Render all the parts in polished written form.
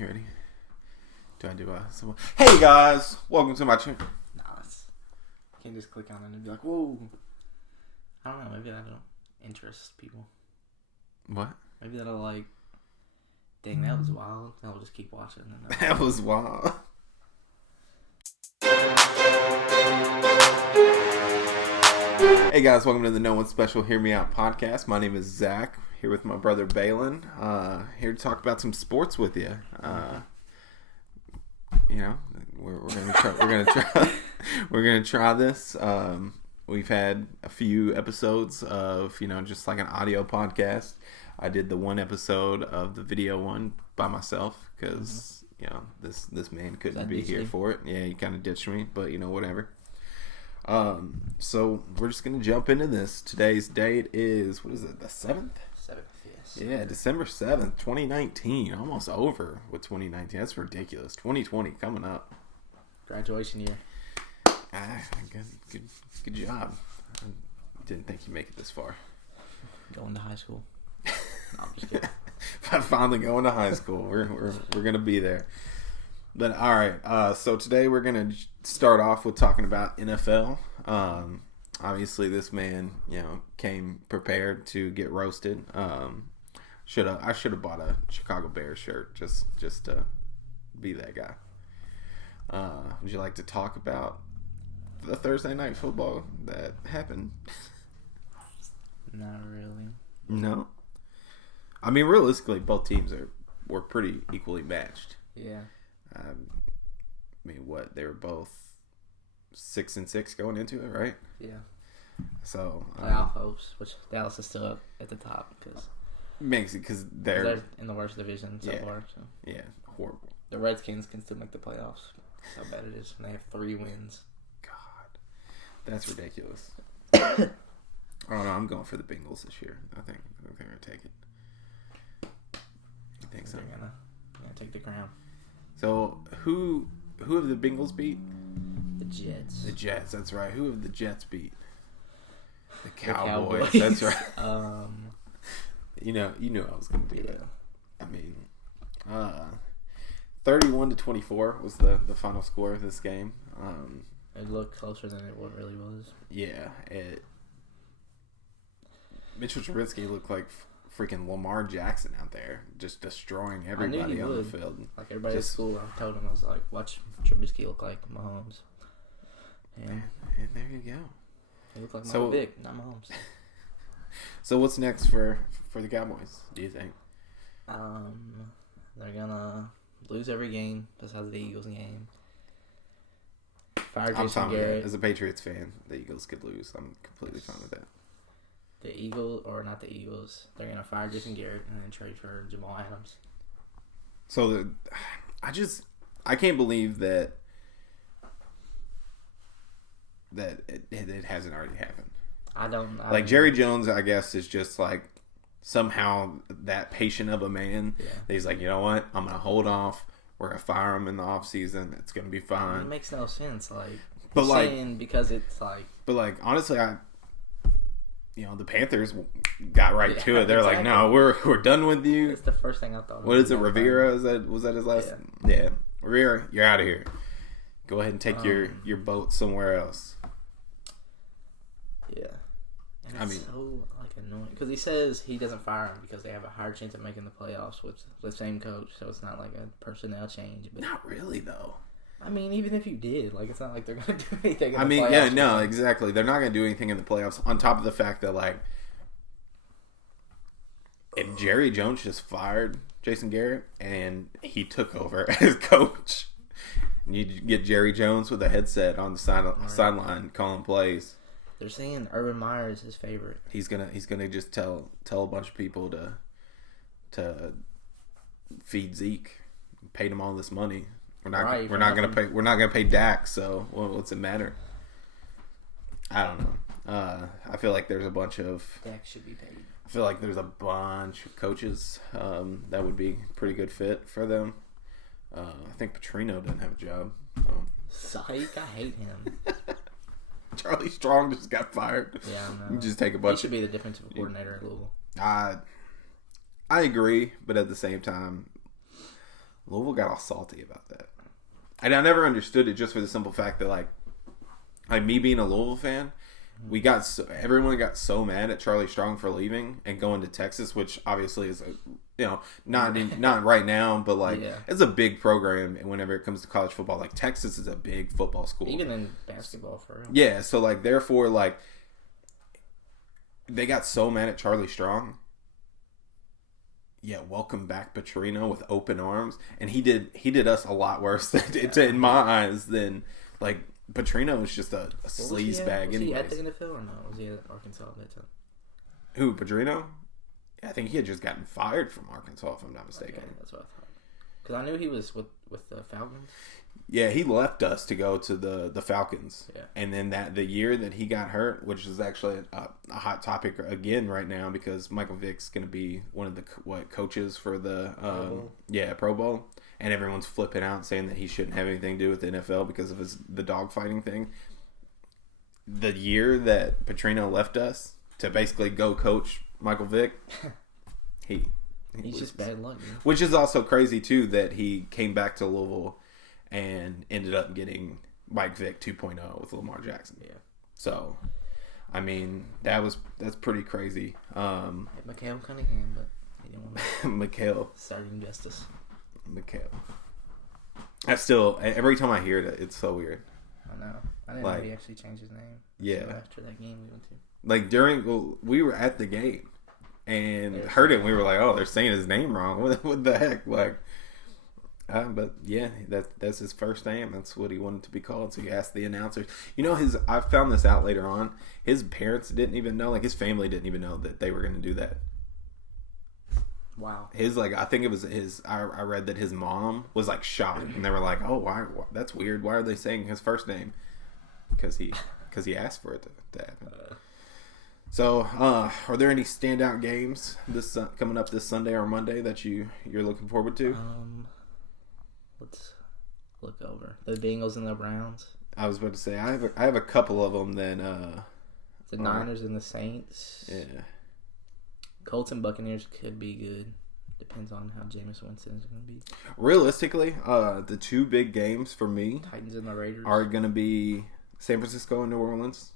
You ready? Do I do some? Hey guys, welcome to my channel. Nah, you can't just click on it and be like, whoa. I don't know, maybe that'll interest people. What? Maybe that'll like, dang, that was wild. I'll just keep watching. And that was wild. Hey guys, welcome to the No One Special Hear Me Out podcast. My name is Zach, here with my brother Balin. Here to talk about some sports with you. You know, we're gonna try this. We've had a few episodes of, just like an audio podcast. I did the one episode of the video one by myself because this man couldn't be here for it. Yeah, he kind of ditched me, but whatever. So we're just gonna jump into this. Today's date is, what is it, the 7th? 7th, yes. Yeah, December 7th, 2019. Almost over with 2019. That's ridiculous. 2020 coming up. Graduation year. Good job. I didn't think you'd make it this far. Going to high school. No, I'm just kidding. Finally going to high school. We're gonna be there. But all right, so today we're gonna start off with talking about NFL. Obviously, this man, came prepared to get roasted. I should have bought a Chicago Bears shirt just to be that guy. Would you like to talk about the Thursday night football that happened? Not really. No. I mean, realistically, both teams were pretty equally matched. Yeah. I mean, they were both 6-6 going into it, right? Yeah. So playoff hopes, which Dallas is still up at the top because they're in the worst division so far. So. Yeah, horrible. The Redskins can still make the playoffs. How bad it is, and they have 3 wins. God, that's ridiculous. I don't know. I'm going for the Bengals this year. I think they're gonna take it. You think so? They're gonna take the crown. So who have the Bengals beat? The Jets. The Jets. That's right. Who have the Jets beat? The Cowboys. That's right. You knew I was going to do that. I mean, 31-24 was the final score of this game. It looked closer than it really was. Yeah. Mitchell Trubisky looked like freaking Lamar Jackson out there, just destroying everybody on the field. Like everybody at school, I told him, I was like, watch Trubisky look like Mahomes. And there you go. He looked like Vic, not Mahomes. So what's next for the Cowboys, do you think? They're gonna lose every game besides the Eagles game. Fire Jason Garrett. As a Patriots fan, the Eagles could lose. I'm completely fine with that. The Eagles, or not the Eagles, they're going to fire Jason Garrett and then trade for Jamal Adams. So, I can't believe that it hasn't already happened. I don't know. Like, Jerry Jones, I guess, is just like somehow that patient of a man. Yeah. He's like, you know what? I'm going to hold off. We're going to fire him in the offseason. It's going to be fine. It makes no sense. Like, but saying because it's like. But, like, honestly, the Panthers got right to it. They're like, no, we're done with you. That's the first thing I thought. What is it, Rivera? Was that his last? Yeah. Rivera, you're out of here. Go ahead and take your boat somewhere else. Yeah. And it's so annoying because he says he doesn't fire him because they have a higher chance of making the playoffs with the same coach. So it's not like a personnel change. But not really though. I mean, even if you did, it's not like they're going to do anything in the playoffs. Yeah, no, exactly. They're not going to do anything in the playoffs, on top of the fact that, if Jerry Jones just fired Jason Garrett and he took over as coach, and you get Jerry Jones with a headset on the sideline calling plays. They're saying Urban Meyer is his favorite. He's gonna just tell a bunch of people to feed Zeke, paid him all this money. We're not gonna pay Dak, so what's it matter? I don't know. I feel like there's a bunch of Dak should be paid. I feel like there's a bunch of coaches that would be a pretty good fit for them. I think Petrino doesn't have a job. Psych, I hate him. Charlie Strong just got fired. Yeah, I know. You just take a bunch. He should be the defensive coordinator at Louisville. I agree, but at the same time, Louisville got all salty about that. And I never understood it just for the simple fact that, like me being a Louisville fan, everyone got so mad at Charlie Strong for leaving and going to Texas, which obviously is not right now, but like it's a big program. And whenever it comes to college football, like Texas is a big football school, even in basketball for real. Yeah, so like therefore like they got so mad at Charlie Strong. Yeah, welcome back Petrino with open arms, and he did us a lot worse in my eyes than like Petrino was just a sleaze bag. Was he at the NFL or no? Was he at Arkansas at that time? Who, Petrino? Yeah, I think he had just gotten fired from Arkansas, if I'm not mistaken. Okay, that's what I thought. Because I knew he was with the Falcons. Yeah, he left us to go to the Falcons. Yeah. And then the year that he got hurt, which is actually a hot topic again right now because Michael Vick's going to be one of the coaches for the Pro Bowl. And everyone's flipping out saying that he shouldn't have anything to do with the NFL because of the dogfighting thing. The year that Petrino left us to basically go coach Michael Vick, he's just bad luck. Man. Which is also crazy too that he came back to Louisville and ended up getting Mike Vick 2.0 with Lamar Jackson. Yeah. So, I mean, that's pretty crazy. Mikael Cunningham, but he didn't want to Mikael. starting justice. Mikael. I still, every time I hear it, it's so weird. I know. I didn't know he actually changed his name. Yeah. So after that game we went to. Like we were at the game and heard it and we were like, oh, they're saying his name wrong. What the heck? Like, but yeah, that's his first name. That's what he wanted to be called. So he asked the announcers. You know, I found this out later on. His parents didn't even know, like his family didn't even know that they were going to do that. Wow. I think it was I read that his mom was like shocked and they were like, oh, why that's weird. Why are they saying his first name? Because he asked for it to happen. So, are there any standout games this coming up this Sunday or Monday that you're looking forward to? Let's look over the Bengals and the Browns. I was about to say I have a couple of them. Then the Niners and the Saints. Yeah. Colts and Buccaneers could be good. Depends on how Jameis Winston is going to be. Realistically, the two big games for me, Titans and the Raiders, are going to be San Francisco and New Orleans.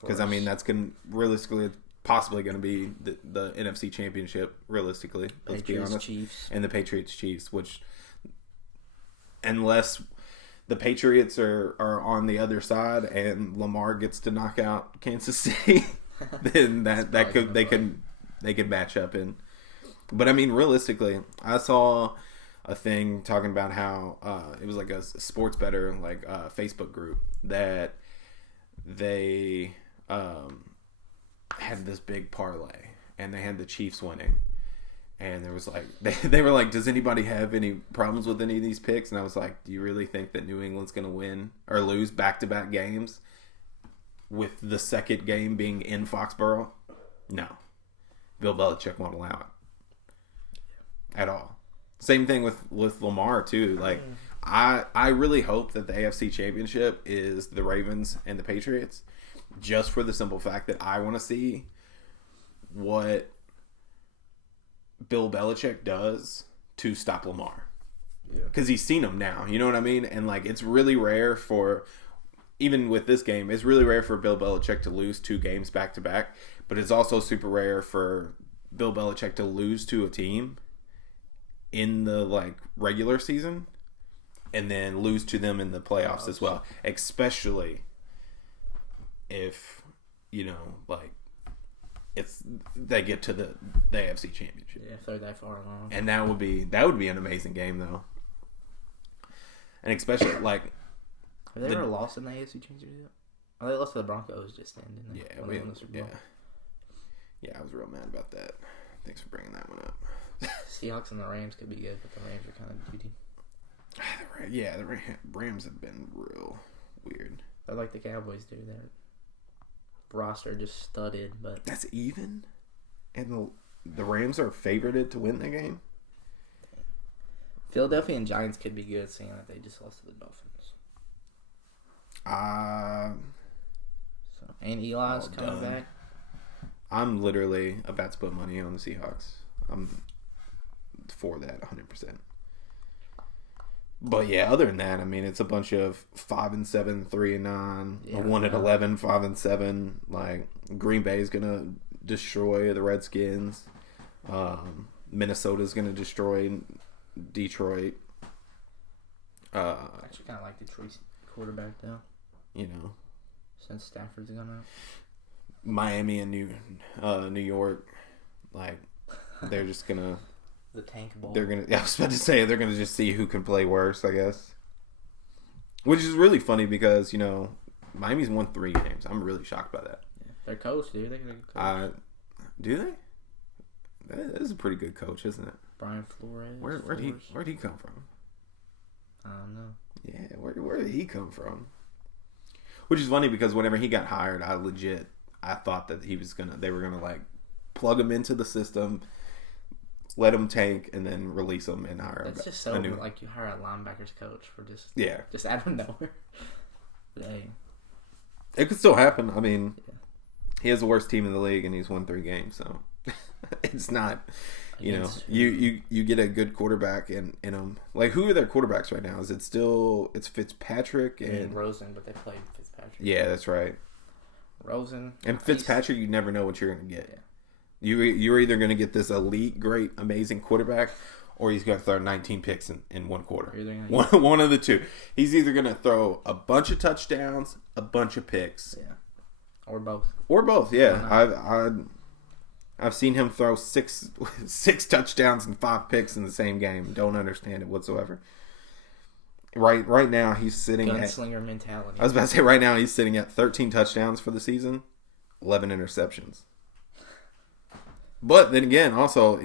Because I mean that's realistically possibly going to be the NFC Championship. Realistically, let's be honest. Chiefs. And the Patriots Chiefs, which unless the Patriots are on the other side and Lamar gets to knock out Kansas City, then they could match up in. But I mean, realistically, I saw a thing talking about how it was like a sports bettor Facebook group that they had this big parlay and they had the Chiefs winning. And there was like they were like, does anybody have any problems with any of these picks? And I was like, do you really think that New England's going to win or lose back-to-back games with the second game being in Foxborough? No. Bill Belichick won't allow it at all. Same thing with Lamar too. Like I really hope that the AFC Championship is the Ravens and the Patriots, just for the simple fact that I want to see what Bill Belichick does to stop Lamar. Because he's seen him now. You know what I mean? And like it's really rare for, even with this game, it's really rare for Bill Belichick to lose 2 games back to back. But it's also super rare for Bill Belichick to lose to a team in the regular season and then lose to them in the playoffs as well. Especially if, they get to the AFC Championship. Yeah, if they're that far along. And that would be an amazing game though. And especially have they ever lost in the AFC Championship yet? Oh, they lost to the Broncos just then, didn't they? Yeah, I was real mad about that. Thanks for bringing that one up. Seahawks and the Rams could be good, but the Rams are kind of duty. Yeah, the Rams have been real weird. They're like the Cowboys do. Their roster just studded, but that's even. And the Rams are favorited to win the game. Philadelphia and Giants could be good, seeing that they just lost to the Dolphins. And Eli's coming back. I'm literally about to put money on the Seahawks. I'm for that 100%. But yeah, other than that, I mean, it's a bunch of 5-7, 3-9, Yeah, 1-11, 5-7. Like Green Bay is gonna destroy the Redskins. Minnesota's gonna destroy Detroit. I actually kind of like Detroit's quarterback though. You know, Since Stafford's gone out. Miami and New York, like they're just gonna. The tank ball. They're gonna. I was about to say they're gonna just see who can play worse. I guess, which is really funny because Miami's won 3 games. I'm really shocked by that. Yeah. Their coach, dude. They got a good coach. Do they? That is a pretty good coach, isn't it? Brian Flores. Where'd he come from? I don't know. Yeah, where did he come from? Which is funny because whenever he got hired, I thought that they were gonna like plug him into the system, let him tank, and then release him and hire. That's just so like you hire a linebackers coach for just out of nowhere. But, hey, it could still happen. I mean, he has the worst team in the league and he's won 3 games, so it's not. You get a good quarterback in him. Like, who are their quarterbacks right now? Is it still Fitzpatrick and Rosen? But they played Fitzpatrick. Yeah, that's right. Rosen and Fitzpatrick. You never know what you're going to get. Yeah. You're either going to get this elite, great, amazing quarterback, or he's going to throw 19 picks in one quarter. One of the two. He's either going to throw a bunch of touchdowns, a bunch of picks, or both. Yeah, I've seen him throw six touchdowns and 5 picks in the same game. Don't understand it whatsoever. Right now he's sitting gunslinger mentality. I was about to say right now he's sitting at 13 touchdowns for the season, 11 interceptions. But then again, also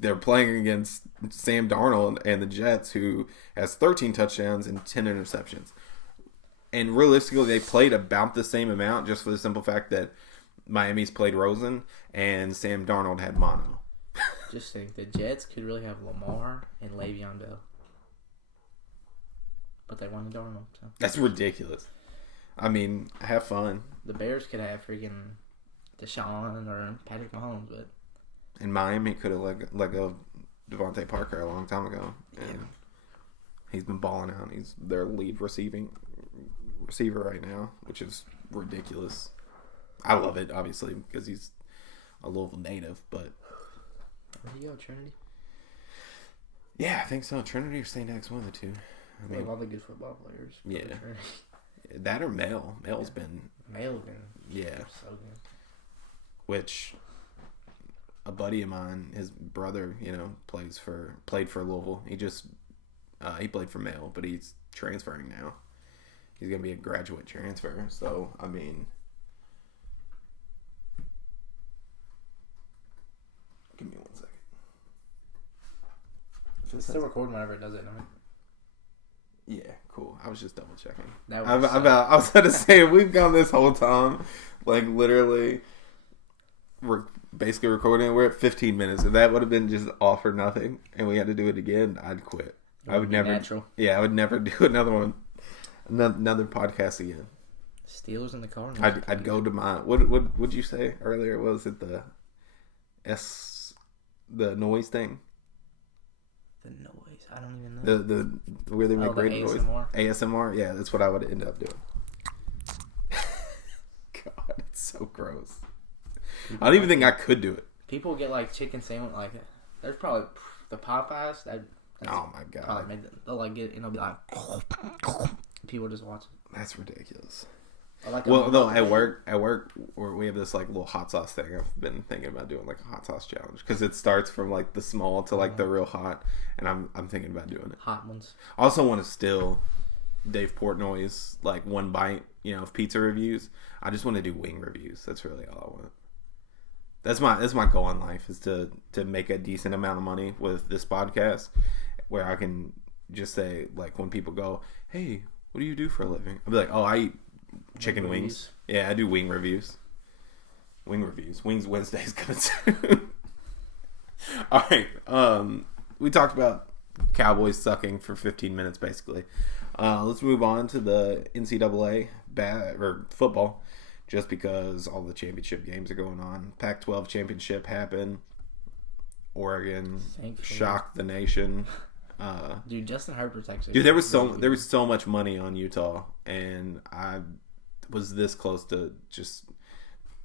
they're playing against Sam Darnold and the Jets, who has 13 touchdowns and 10 interceptions. And realistically, they played about the same amount, just for the simple fact that Miami's played Rosen and Sam Darnold had mono. Just think, the Jets could really have Lamar and Le'Veon Bell, but they wanted Darnold. So. That's ridiculous. I mean, have fun. The Bears could have freaking Deshaun or Patrick Mahomes, but. And Miami could have let go of Devontae Parker a long time ago. And he's been balling out. He's their lead receiver right now, which is ridiculous. I love it, obviously, because he's a Louisville native, but... Where do you go, Trinity? Yeah, I think so. Trinity or St. X, one of the two. I mean, all the good football players. Yeah. That or Male. Male's been... Yeah. So good. Which... A buddy of mine, his brother, played for Louisville. He played for Male, but he's transferring now. He's gonna be a graduate transfer. So I mean, give me 1 second. It's still recording whenever it does it, no? Yeah, cool. I was just double checking. I was about to say we've gone this whole time, like literally. We're basically recording. We're at 15 minutes. If that would have been just all for nothing, and we had to do it again, I'd quit. I would never. Natural. Yeah, I would never do another one, another podcast again. Steelers in the car. I'd go to my what would you say earlier? Was it the noise thing? The noise. I don't even know. The where they make great noise. ASMR. Yeah, that's what I would end up doing. God, it's so gross. I don't even think I could do it. People get like chicken sandwich. Like there's probably the Popeyes. Oh my god! They'll like get be like people just watch it. That's ridiculous. Like though at work we have this like little hot sauce thing. I've been thinking about doing like a hot sauce challenge because it starts from like the small to like the real hot, and I'm thinking about doing it. Hot ones. I also want to steal Dave Portnoy's like one bite, of pizza reviews. I just want to do wing reviews. That's really all I want. That's my goal in life is to make a decent amount of money with this podcast, where I can just say like when people go, "Hey, what do you do for a living?" I'll be like, "Oh, I eat chicken wings." Yeah, I do wing reviews. Wings Wednesday's coming soon. All right, we talked about Cowboys sucking for 15 minutes basically. Let's move on to the NCAA football. Just because all the championship games are going on. Pac-12 championship happened. Oregon shocked the nation. Dude, Justin Herbert's actually. Dude, there was so much money on Utah, and I was this close to just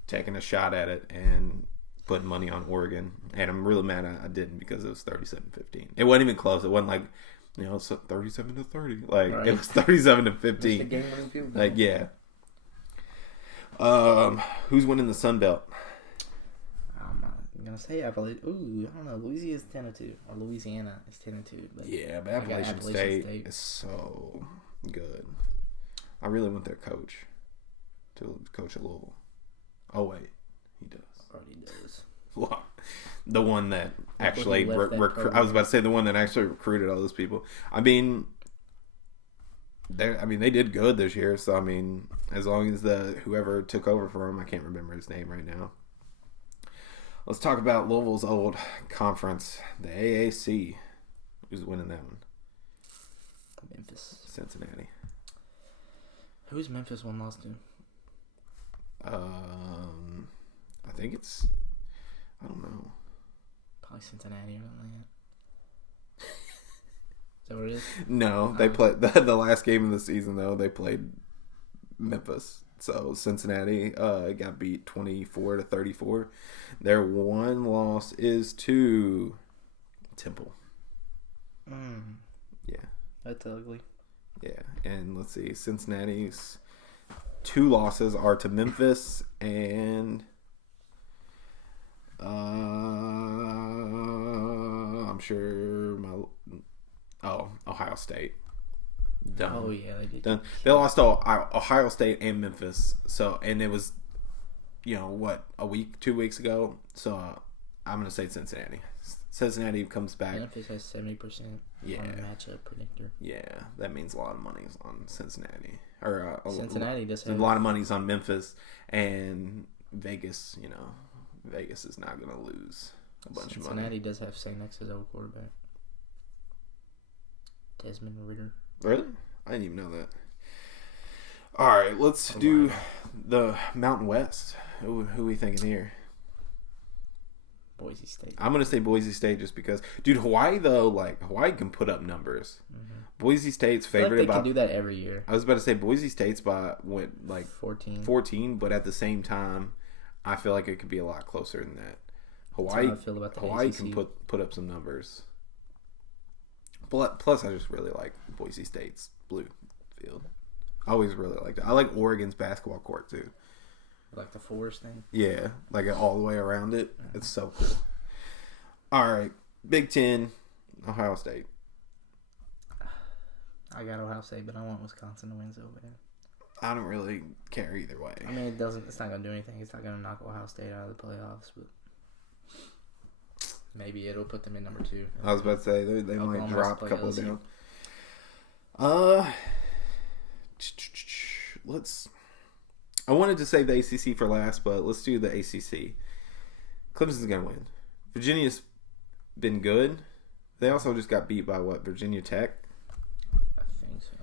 taking a shot at it and putting money on Oregon. And I'm really mad I didn't because it was 37-15. It wasn't even close. It wasn't like, 37-30. Like, It was 37-15. Like, yeah. Who's winning the Sun Belt? I'm gonna say Appalachian. Ooh, I don't know. Louisiana's 10-2, or Louisiana is 10-2. But yeah, but Appalachian State is so good. I really want their coach to coach a Louisville. Oh wait, he does. Already does. Well, the one that actually I was about to say the one that actually recruited all those people. I mean, they did good this year. So I mean, as long as whoever took over for him, I can't remember his name right now. Let's talk about Louisville's old conference, the AAC. Who's winning that one? Memphis. Cincinnati. Who's Memphis one lost to? I think it's. I don't know. Probably Cincinnati or something like that. Is that what it is? No, they played the last game of the season though. They played Memphis. So Cincinnati got beat 24-34. Their one loss is to Temple. Yeah. That's ugly. Yeah, and let's see. Cincinnati's 2 losses are to Memphis and I'm sure Ohio State. Done. Oh yeah, they did. Done. They lost to Ohio State and Memphis. So, and it was, a week, 2 weeks ago. So, I'm gonna say Cincinnati. Cincinnati comes back. Memphis has 70%. Yeah. On the matchup predictor. Yeah, that means a lot of money is on Cincinnati. Or Cincinnati does have a lot of money's on Memphis and Vegas. Vegas is not gonna lose a bunch of money. Cincinnati does have St. X's old quarterback, Desmond Ridder. Really? I didn't even know that. All right, let's do the Mountain West. Who are we thinking here? Boise State. I'm going to say Boise State just because. Dude, Hawaii, though, Hawaii can put up numbers. Mm-hmm. Boise State's favored they can do that every year. I was about to say Boise State's went 14, but at the same time, I feel like it could be a lot closer than that. Hawaii, that's how I feel about the Hawaii ACC. can put up some numbers. Plus, I just really like Boise State's blue field. I always really liked it. I like Oregon's basketball court, too. Like the forest thing? Yeah, all the way around it. It's so cool. All right, Big Ten, Ohio State. I got Ohio State, but I want Wisconsin to win so bad. I don't really care either way. I mean, it's not going to do anything. It's not going to knock Ohio State out of the playoffs, but maybe it'll put them in number 2. I was about to say they might drop a couple down. I wanted to save the ACC for last, but let's do the ACC. Clemson's gonna win. Virginia's been good. They also just got beat by Virginia Tech. I think so.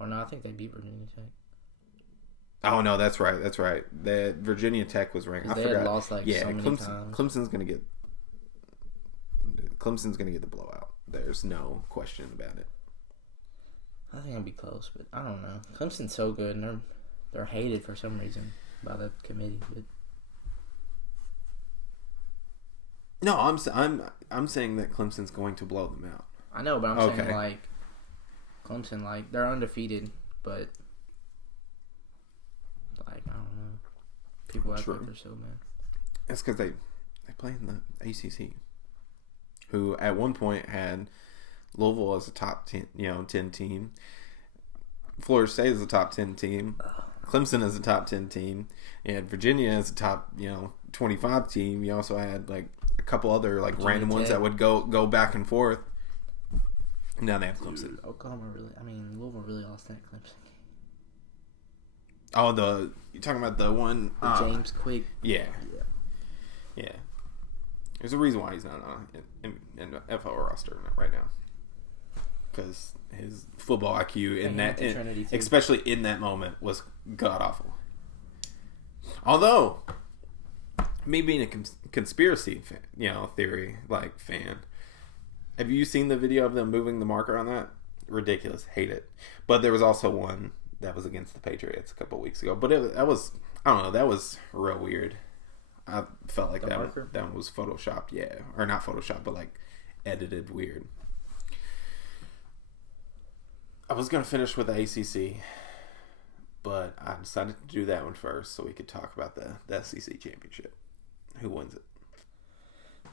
Or no, I think they beat Virginia Tech. Oh no, that's right. That Virginia Tech was ranked. I forgot. Had lost so many times. Clemson's gonna get the blowout. There's no question about it. I think it'll be close, but I don't know. Clemson's so good, and they're hated for some reason by the committee. But no, I'm saying that Clemson's going to blow them out. I know, but I'm saying Clemson, they're undefeated, but I don't know. People act like they're so bad. It's because they play in the ACC, who at one point had Louisville as a top 10 team. Florida State is a top 10 team. Clemson is a top 10 team. You had Virginia as a top 25 team. You also had a couple other Virginia random ones that would go back and forth. Now they have Clemson. Louisville really lost that Clemson game. Oh, you're talking about the one James Quick. Yeah. There's a reason why he's not in the FL roster right now. Because his football IQ especially in that moment, was god awful. Although, me being a conspiracy fan, theory fan, Have you seen the video of them moving the marker on that? Ridiculous. Hate it. But there was also one that was against the Patriots a couple weeks ago. But that was, I don't know, that was real weird. I felt like that one was photoshopped, yeah. Or not photoshopped, but like edited weird. I was going to finish with the ACC, but I decided to do that one first so we could talk about the SEC championship. Who wins it?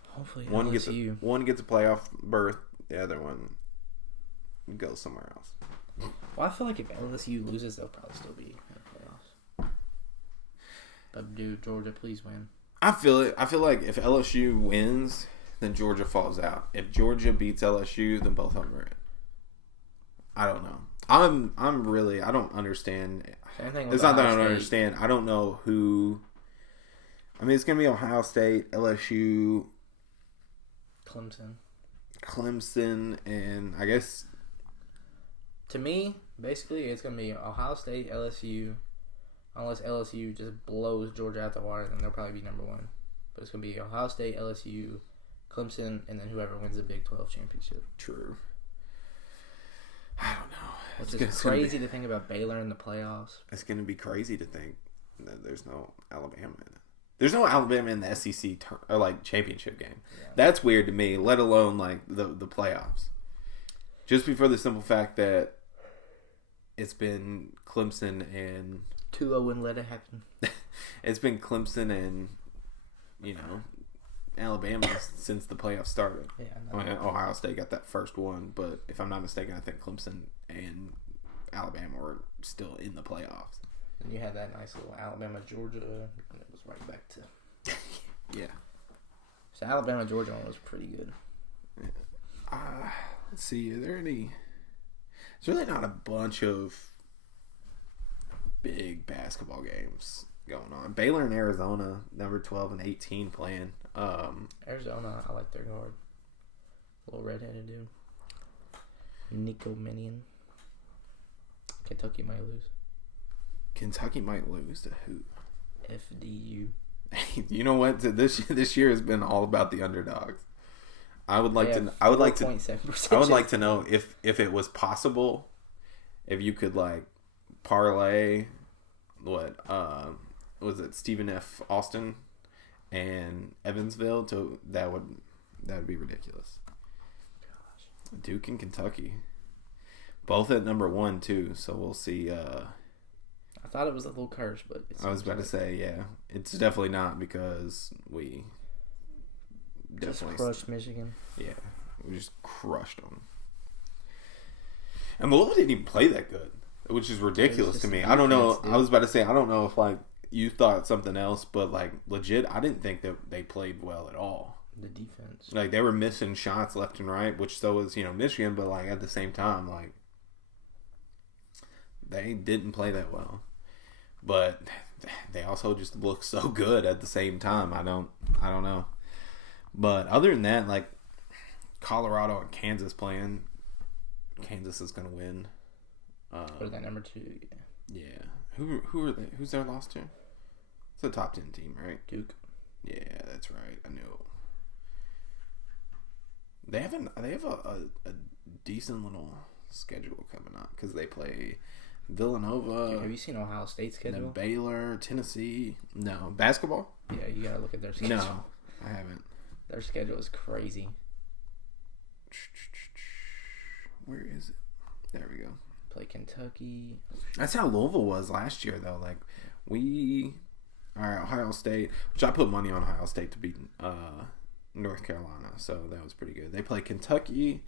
Hopefully one LSU. One gets a playoff berth, the other one goes somewhere else. Well, I feel like if LSU loses, they'll probably still be in the playoffs. But dude, Georgia, please win. I feel like if LSU wins, then Georgia falls out. If Georgia beats LSU, then both of them are in. I don't know. I don't understand. It's not that I don't understand. I don't know who. I mean, it's going to be Ohio State, LSU, Clemson, and I guess. To me, basically, it's going to be Ohio State, LSU. Unless LSU just blows Georgia out the water, then they'll probably be number one. But it's going to be Ohio State, LSU, Clemson, and then whoever wins the Big 12 championship. True. I don't know. Which is crazy to think about Baylor in the playoffs. It's going to be crazy to think that there's no Alabama in it. There's no Alabama in the SEC championship game. Yeah. That's weird to me, let alone like the playoffs. Just for the simple fact that it's been Clemson and 2-0 wouldn't let it happen. It's been Clemson and Alabama since the playoffs started. Yeah, I mean, Ohio State got that first one, but if I'm not mistaken, I think Clemson and Alabama were still in the playoffs. And you had that nice little Alabama Georgia, and it was right back to yeah. So Alabama Georgia one was pretty good. Let's see. Are there any? There's really not a bunch of big basketball games going on. Baylor and Arizona, number 12 and 18 playing. Arizona, I like their guard. Little redheaded dude. Nico Minion. Kentucky might lose. Kentucky might lose to who? FDU. You know what? This year has been all about the underdogs. I would like to know if it was possible, if you could like parlay what was it, Stephen F. Austin and Evansville to that would be ridiculous. Gosh. Duke and Kentucky, both at number 1 too. So we'll see. I thought it was a little curse, but I was about to say, yeah, it's definitely not because we definitely crushed Michigan. Yeah, we just crushed them. And Louisville didn't even play that good, which is ridiculous to me. I don't know. Dude. I was about to say, I don't know if like you thought something else, but like legit, I didn't think that they played well at all. The defense, like they were missing shots left and right, which so was Michigan, but like at the same time, like they didn't play that well. But they also just look so good at the same time. I don't know. But other than that, like Colorado and Kansas playing, Kansas is going to win. What is that, number 2? Yeah. Who are they? Who's their loss to? It's a top 10 team, right? Duke. Yeah, that's right. I knew. They have a decent little schedule coming up because they play Villanova. Dude, have you seen Ohio State's schedule? Baylor, Tennessee. No. Basketball? Yeah, you gotta look at their schedule. No, I haven't. Their schedule is crazy. Where is it? There we go. Play Kentucky. That's how Louisville was last year, though. Like, Ohio State, which I put money on Ohio State to beat North Carolina, so that was pretty good. They play Kentucky.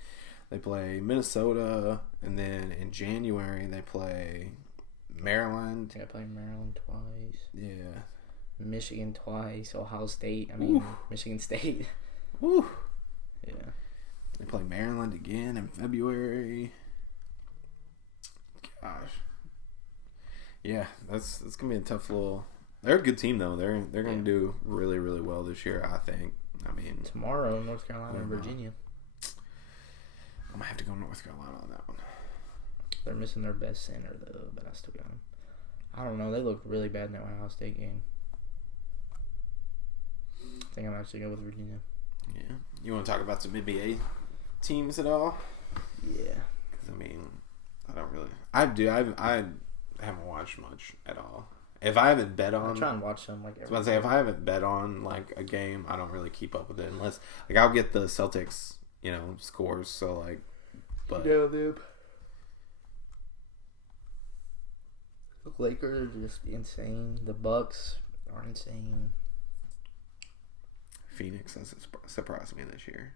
They play Minnesota, and then in January they play Maryland. I think I played Maryland twice. Yeah. Michigan twice. Ohio State. Michigan State. Woo. Yeah. They play Maryland again in February. Gosh. Yeah, that's gonna be a tough little. They're a good team though. They're gonna do really, really well this year, I think. I mean, tomorrow, North Carolina and Virginia. I'm gonna have to go North Carolina on that one. They're missing their best center though, but I still got them. I don't know. They look really bad in that Ohio State game. I think I'm actually going with Virginia. Yeah. You want to talk about some NBA teams at all? Yeah. Because, I mean, I don't really... I haven't watched much at all. If I haven't bet on... I try and watch them, like, I was about to say, if I haven't bet on, like, a game, I don't really keep up with it. Unless... Like, I'll get the Celtics, you know, scores, so, like... But... Yeah, dude. The Lakers are just insane. The Bucks are insane. Phoenix has surprised me this year.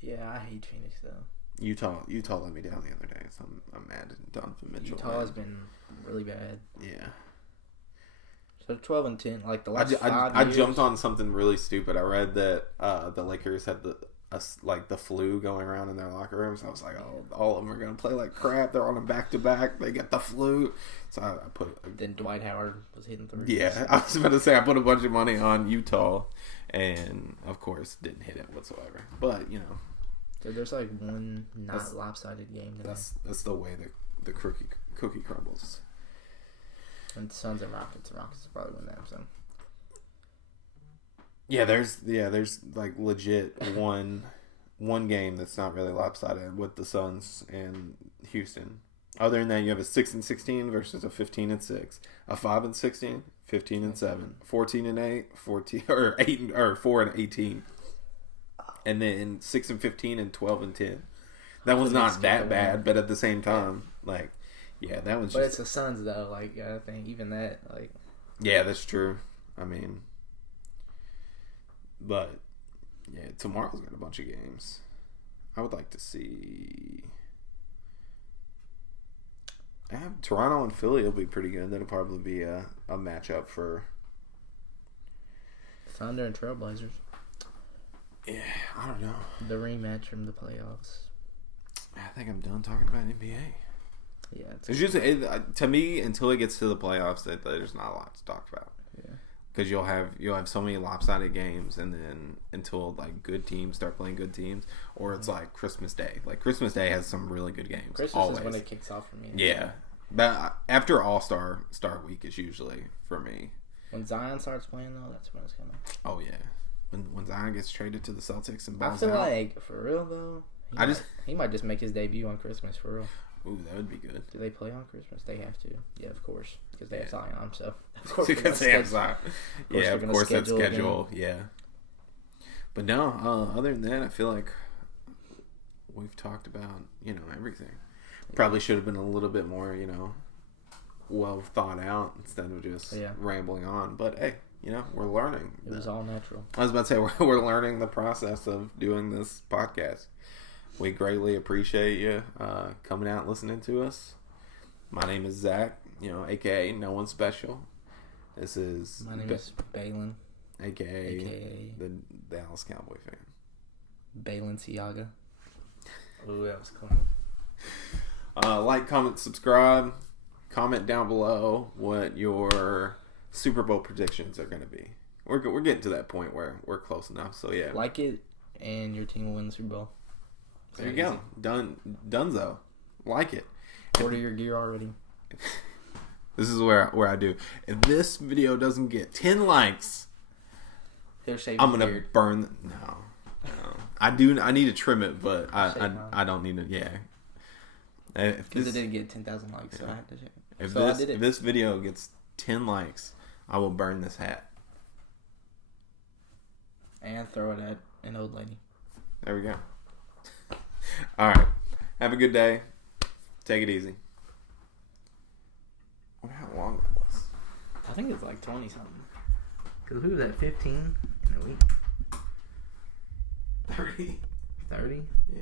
Yeah, I hate Phoenix, though. Utah let me down the other day, so I'm mad at Donovan Mitchell. Utah has been really bad. Yeah. So 12-10, like the last 5 years. I jumped on something really stupid. I read that the Lakers had the flu going around in their locker rooms. I was like, oh, all of them are gonna play like crap. They're on a back-to-back. They get the flu. So I put. Then Dwight Howard was hitting threes. Yeah, I was about to say I put a bunch of money on Utah, and of course didn't hit it whatsoever. But you know. So there's like one not lopsided game today. That's the way the cookie crumbles. And Suns and Rockets. Rockets will probably win that. So. Yeah, there's like legit one game that's not really lopsided with the Suns and Houston. Other than that, you have a 6-16 versus a 15-6, a 5-16, 15-7, 14-8, 14 or 8 or 4-18. And then 6-15 and 12-10. That one's not that bad, but at the same time, like, yeah, that one's. But it's the Suns though. Like, I think even that, like. Yeah, that's true. I mean, but yeah, tomorrow's got a bunch of games. I would like to see. Toronto and Philly will be pretty good. That'll probably be a matchup for Thunder and Trailblazers. Yeah, I don't know. The rematch from the playoffs. I think I'm done talking about NBA. Yeah, it's just to me until it gets to the playoffs that there's not a lot to talk about. Yeah, because you'll have so many lopsided games, and then until like good teams start playing good teams, or it's like Christmas Day. Like Christmas Day has some really good games. Christmas always. Is when it kicks off for me. Yeah, but after All-Star Week is usually for me. When Zion starts playing though, that's when it's gonna. Oh yeah. When Zion gets traded to the Celtics and balls out. I feel like, for real though, he might just make his debut on Christmas, for real. Ooh, that would be good. Do they play on Christmas? They have to. Yeah, of course. Because they have Zion, so. Of course because they have Zion. Yeah, of course that's schedule. Yeah. But no, other than that, I feel like we've talked about, everything. Probably should have been a little bit more, well thought out instead of just rambling on. But hey, we're learning. It was all natural. I was about to say, we're learning the process of doing this podcast. We greatly appreciate you coming out and listening to us. My name is Zach, a.k.a. No One Special. This is... My name is Balin. A.k.a. the Dallas Cowboy fan. Balenciaga. Ooh, that was cool. Like, comment, subscribe. Comment down below what your Super Bowl predictions are going to be. We're getting to that point where we're close enough, so yeah. Like it, and your team will win the Super Bowl. There you go. Dunzo. Like it. Order your gear already. This is where I do. If this video doesn't get 10 likes, I'm going to burn... No. I need to trim it, but I don't need to... Yeah. Because it didn't get 10,000 likes, so I had to check it. If this video gets 10 likes, I will burn this hat. And throw it at an old lady. There we go. All right. Have a good day. Take it easy. I wonder how long that was. I think it's like 20 something. Because who was that, 15 in a week? 30. 30? Yeah.